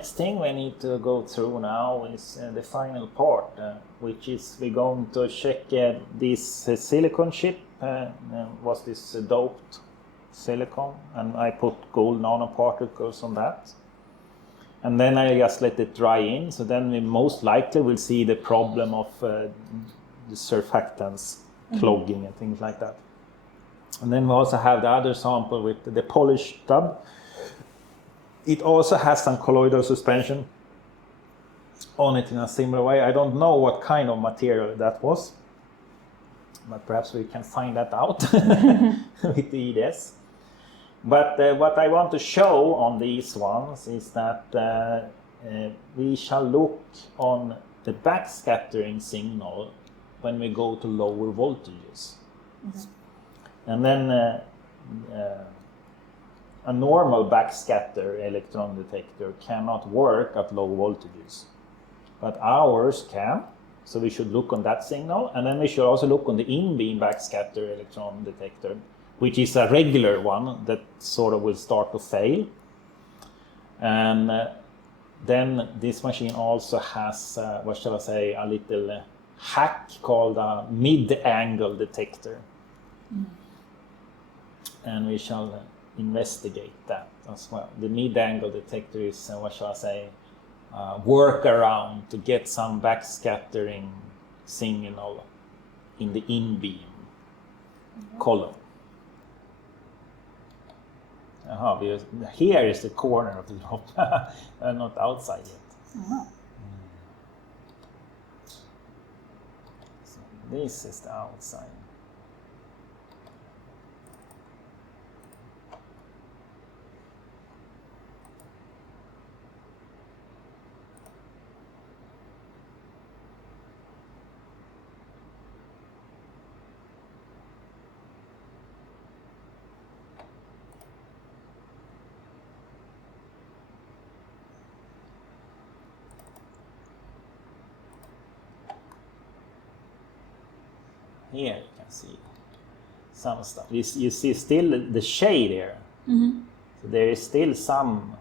next thing we need to go through now is the final part, which is we're going to check this silicon chip. Was this doped silicon? And I put gold nanoparticles on that. And then I just let it dry in. So then we most likely will see the problem of the surfactants clogging and things like that. And then we also have the other sample with the polished tub. It also has some colloidal suspension on it in a similar way. I don't know what kind of material that was, but perhaps we can find that out with the EDS. But what I want to show on these ones is that we shall look on the backscattering signal when we go to lower voltages. And then a normal backscatter electron detector cannot work at low voltages, but ours can. So we should look on that signal, and then we should also look on the in-beam backscatter electron detector, which is a regular one that sort of will start to fail. And then this machine also has, what shall I say, a little hack called a mid-angle detector. And we shall investigate that as well. The mid-angle detector is, what shall I say, workaround to get some backscattering signal in the in-beam column. Here is the corner of the drop, not outside yet. So this is the outside. Here you can see some stuff. You see still the shade here. So there is still some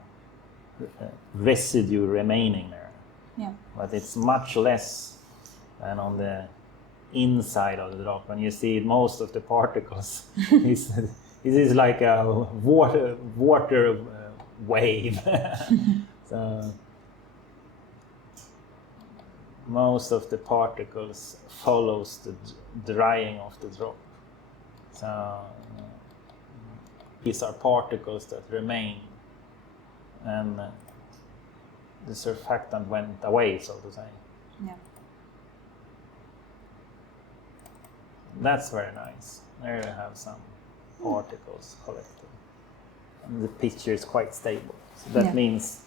residue remaining there. Yeah. But it's much less than on the inside of the drop. And you see most of the particles. It is like a water wave. So most of the particles follows the drying of the drop. So these are particles that remain, and the surfactant went away, so to say. Yeah. That's very nice. There you have some particles collected. And the picture is quite stable. So that means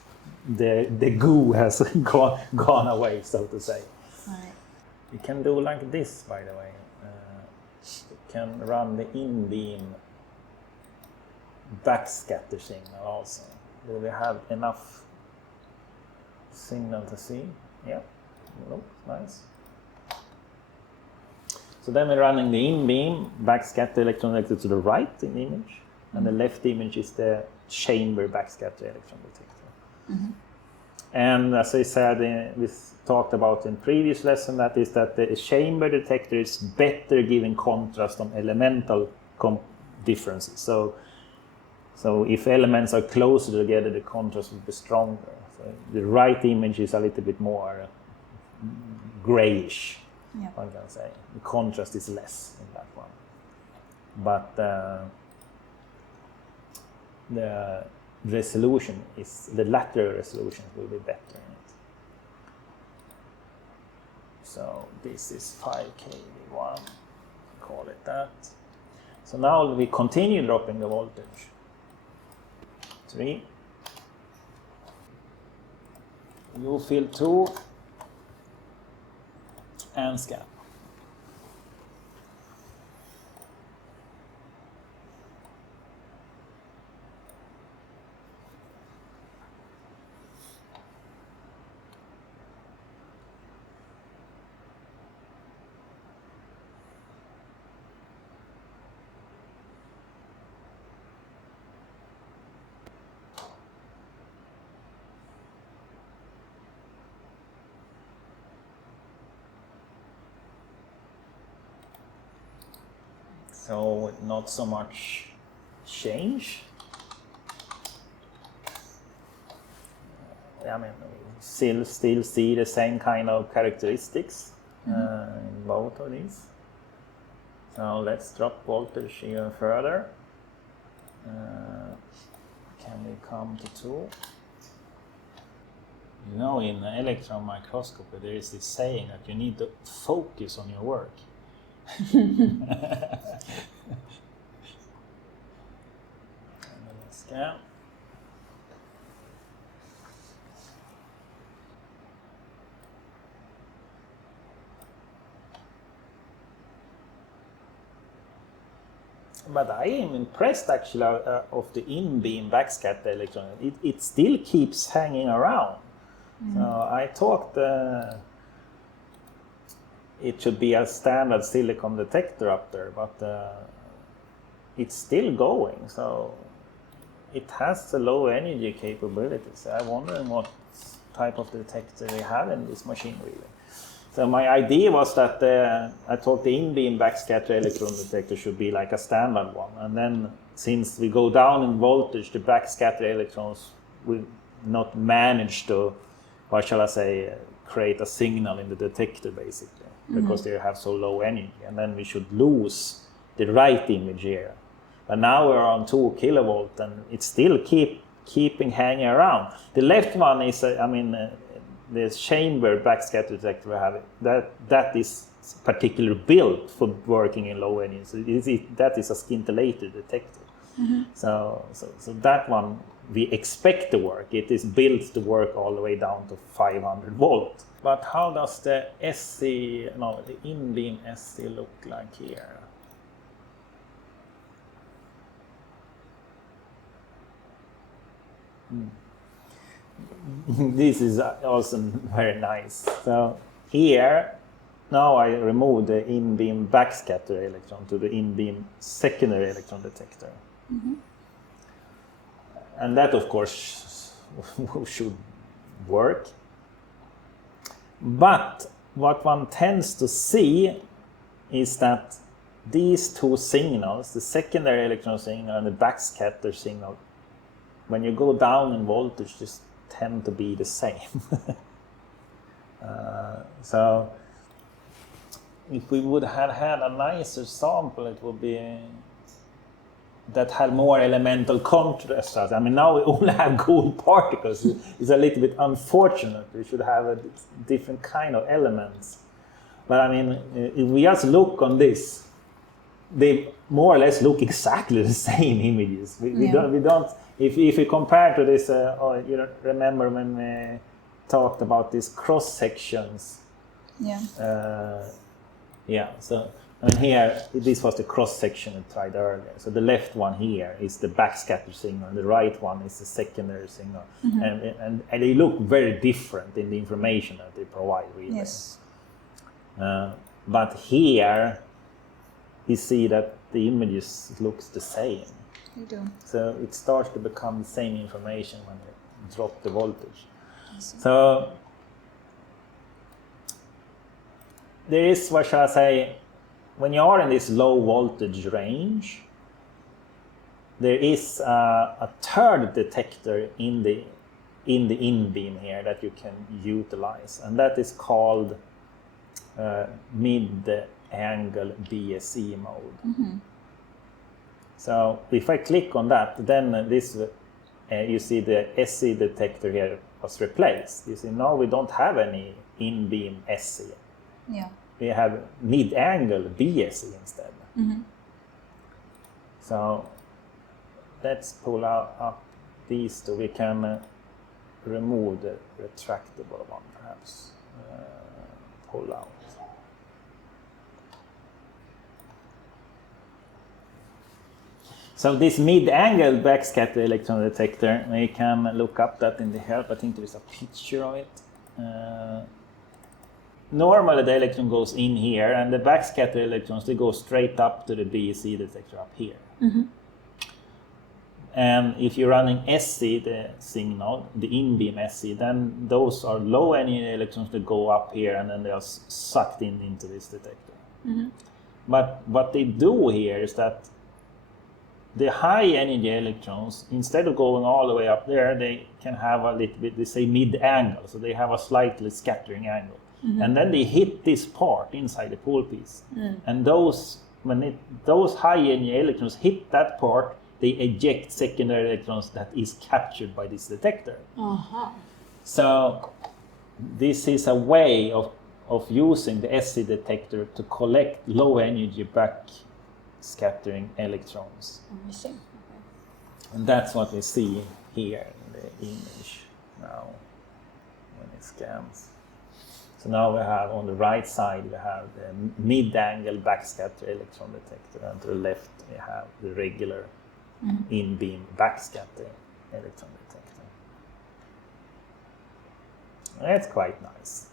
the goo has gone away, so to say. Right. You can do like this, by the way. You can run the in-beam backscatter signal also. Do we have enough signal to see? Yeah, looks nice. So then we're running the in-beam backscatter electron detector to the right in the image, and the left image is the chamber backscatter electron detector. And as I said, we talked about in previous lesson, that is that the chamber detector is better giving contrast on elemental differences. So if elements are closer together, the contrast will be stronger. So the right image is a little bit more grayish, one can say. The contrast is less in that one. But the resolution is, the lateral resolution will be better in it. So this is 5 kV1, call it that. So now we continue dropping the voltage. 3. You fill 2 and scan. So not so much change. I mean, still see the same kind of characteristics in both of these. So let's drop voltage even further. Can we come to 2? You know, in electron microscopy, there is this saying that you need to focus on your work. Scan. But I am impressed actually of the in-beam backscatter electron. It still keeps hanging around. So I thought it should be a standard silicon detector up there, but it's still going. So it has the low energy capabilities. I'm wondering what type of detector we have in this machine really. So my idea was that I thought the in-beam backscatter electron detector should be like a standard one. And then since we go down in voltage, the backscatter electrons will not manage to, what shall I say, create a signal in the detector basically, because they have so low energy. And then we should lose the right image here. But now we're on 2 kilovolt and it's still keeping hanging around. The left one is, the chamber backscatter detector we have, that is particularly built for working in low energy. So that is a scintillator detector. So that one we expect to work. It is built to work all the way down to 500 volt. But how does the the in-beam SE look like here? This is also very nice. So here, now I remove the in-beam backscatter electron to the in-beam secondary electron detector. And that, of course, should work. But what one tends to see is that these 2 signals, the secondary electron signal and the backscatter signal, when you go down in voltage, just tend to be the same. So if we would have had a nicer sample, it would be that had more elemental contrast. I mean, now we only have gold particles. It's a little bit unfortunate. We should have a different kind of elements. But I mean, if we just look on this, they more or less look exactly the same images. We don't. If we compare to this, you remember when we talked about these cross sections? So I mean, here this was the cross section I tried earlier. So the left one here is the backscatter signal, and the right one is the secondary signal, and they look very different in the information that they provide. Really. Yes. But here we see that the images looks the same. They do. So it starts to become the same information when you drop the voltage. So there is, what shall I say, when you are in this low voltage range, there is a third detector in the in-beam here that you can utilize, and that is called mid-angle BSE mode. So if I click on that, then this you see the SE detector here was replaced. You see now we don't have any in-beam SE. We have mid-angle BSE instead. So let's pull up these two. We can remove the retractable one perhaps. Pull out. So this mid-angle backscatter electron detector, we can look up that in the help. I think there is a picture of it. Normally the electron goes in here, and the backscatter electrons, they go straight up to the BSE detector up here. And if you're running SE, the signal, the in-beam SE, then those are low energy electrons that go up here, and then they are sucked into this detector. But what they do here is that the high energy electrons, instead of going all the way up there, they can have a little bit, they say mid-angle, so they have a slightly scattering angle. And then they hit this part inside the pool piece. And those high energy electrons hit that part, they eject secondary electrons that is captured by this detector. So this is a way of using the SE detector to collect low energy back scattering electrons. And that's what we see here in the image now when it scans. So now we have on the right side we have the mid-angle backscatter electron detector, and to the left we have the regular in-beam backscattering electron detector. That's quite nice.